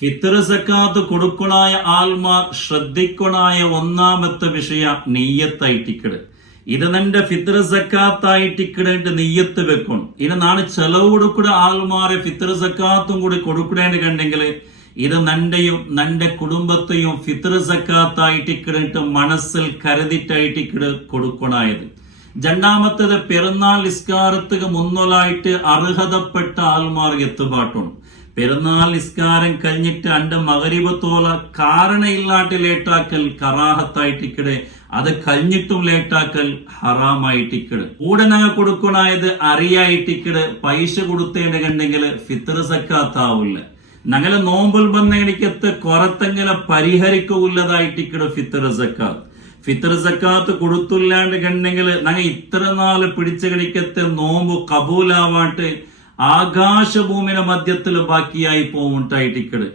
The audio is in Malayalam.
ഫിത്ർ സക്കാത്ത് കൊടുക്കണായ ആൾമാർ ശ്രദ്ധിക്കണായ ഒന്നാമത്തെ വിഷയ നെയ്യത്തായിട്ടിക്കട്. ഇത് നിന്റെ ഫിത്ർ സക്കാത്തായിട്ടിക്കടേണ്ട നെയ്യത്ത് വെക്കണം. ഇത് നാളെ ചെലവ് കൊടുക്കുന്ന ആൾമാരെ ഫിത്ർ സക്കാത്തും കൂടി കൊടുക്കണേണ്ട കണ്ടെങ്കിൽ ഇത് നിന്റെയും നിന്റെ കുടുംബത്തെയും ഫിത്ർ സക്കാത്തായിട്ടിക്കടിട്ട് മനസ്സിൽ കരുതിട്ടായിട്ടിക്കട് കൊടുക്കണായത്. രണ്ടാമത്തേത് പെരുന്നാൾ നിസ്കാരത്തിന് മുന്നോലായിട്ട് അർഹതപ്പെട്ട ആൾമാർ എത്തുപാട്ടുണ്ട്. പെരുന്നാൾ നിസ്കാരം കഴിഞ്ഞിട്ട് അന്റെ മകരിബത്തോല കാരണയില്ലാട്ട് ലേട്ടാക്കൽ കറാഹത്തായിട്ടിക്കട്, അത് കഴിഞ്ഞിട്ടും ലേട്ടാക്കൽ ഹറാമായിട്ടിക്കട്. കൂടെ ഞങ്ങൾ കൊടുക്കണായത് അറിയായിട്ടിക്കട്. പൈസ കൊടുത്തേണ്ട കണ്ടെങ്കിൽ ഫിത്ർ സക്കാത്താവില്ല. ഞങ്ങളെ നോമ്പിൽ വന്നെനിക്കത്ത് കുറത്തെങ്കിലെ പരിഹരിക്കുള്ളതായിട്ടിക്കട് ഫിത്ർ സക്കാത്ത്. ഫിത്ർ സക്കാത്ത് കൊടുത്തില്ലാണ്ട് കണ്ടെങ്കിൽ ഞങ്ങൾ ഇത്ര നാള് പിടിച്ചു കടിക്കത്തെ നോമ്പ് കബൂലാവാട്ട് ആകാശഭൂമിയുടെ മധ്യത്തിൽ ബാക്കിയായി പോവുണ്ടായിട്ടിക്കട്.